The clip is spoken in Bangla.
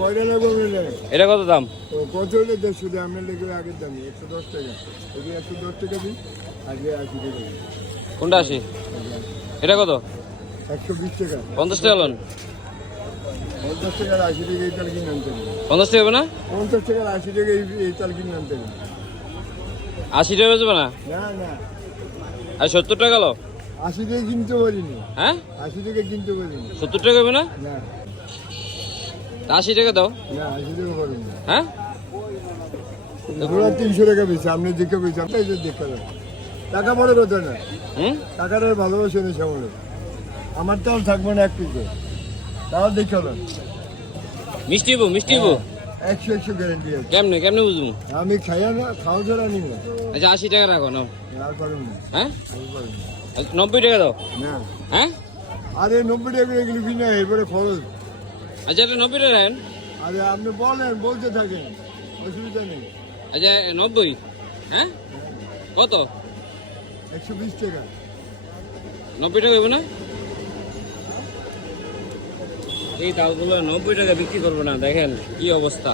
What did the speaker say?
কয়টা লাগবে? এটা কত দাম? কত হলে 150 টাকা, আপনার লেগে আগের দাম 110 টাকা। এটি 110 টাকা দিই, আগে 80 টাকা দিই। কোনটা 80? এটা কত? 120 টাকা। 50 টাকা লোন? 50 টাকার 80 টাকা এই তাল কিনে আনতে হবে। 50 টাকা হবে না? 50 টাকার 80 টাকা এই তাল কিনে আনতে হবে। 80 টাকা বেচবে না? না না, আর 70 টাকা লো? 80 টাকা কিনতে পারিনি। হ্যাঁ, 80 টাকা কিনতে পারিনি। 70 টাকা হবে না? না 80 টাকা দাও। না, 80 টাকা পারিনি। হ্যাঁ, ওরা 300 টাকা বেশি, আপনি দেখে বেশি, আপনার দেখতে হবে। টাকা বড় কথা না, টাকাটা ভালোবাসে না সামনে। আমার তাও থাকবে না এক পিসে, তাও দেখে হলো মিষ্টি হবো, মিষ্টি হবো। 100 গ্যারেন্টি আছে। কেমনে কেমনে বুঝবো? আমি খাইয়া না, খাওয়া ছাড়া নিব না। আচ্ছা 80 টাকা রাখো না। আর পারুন না, হ্যাঁ, আমি পারুন না। আচ্ছা, 90 টাকা দাও। না, হ্যাঁ, আরে 90 টাকা করে এগুলো কিনে এরপরে খরচ। আচ্ছা এটা 90 টাকা রাখেন। আরে আপনি বলেন, বলতে থাকেন, অসুবিধা নেই। আচ্ছা 90। হ্যাঁ, কত? 120 টাকা। 90 টাকা হবে না? এই তালগুলো 90 টাকা বিক্রি করবো না, দেখেন কি অবস্থা।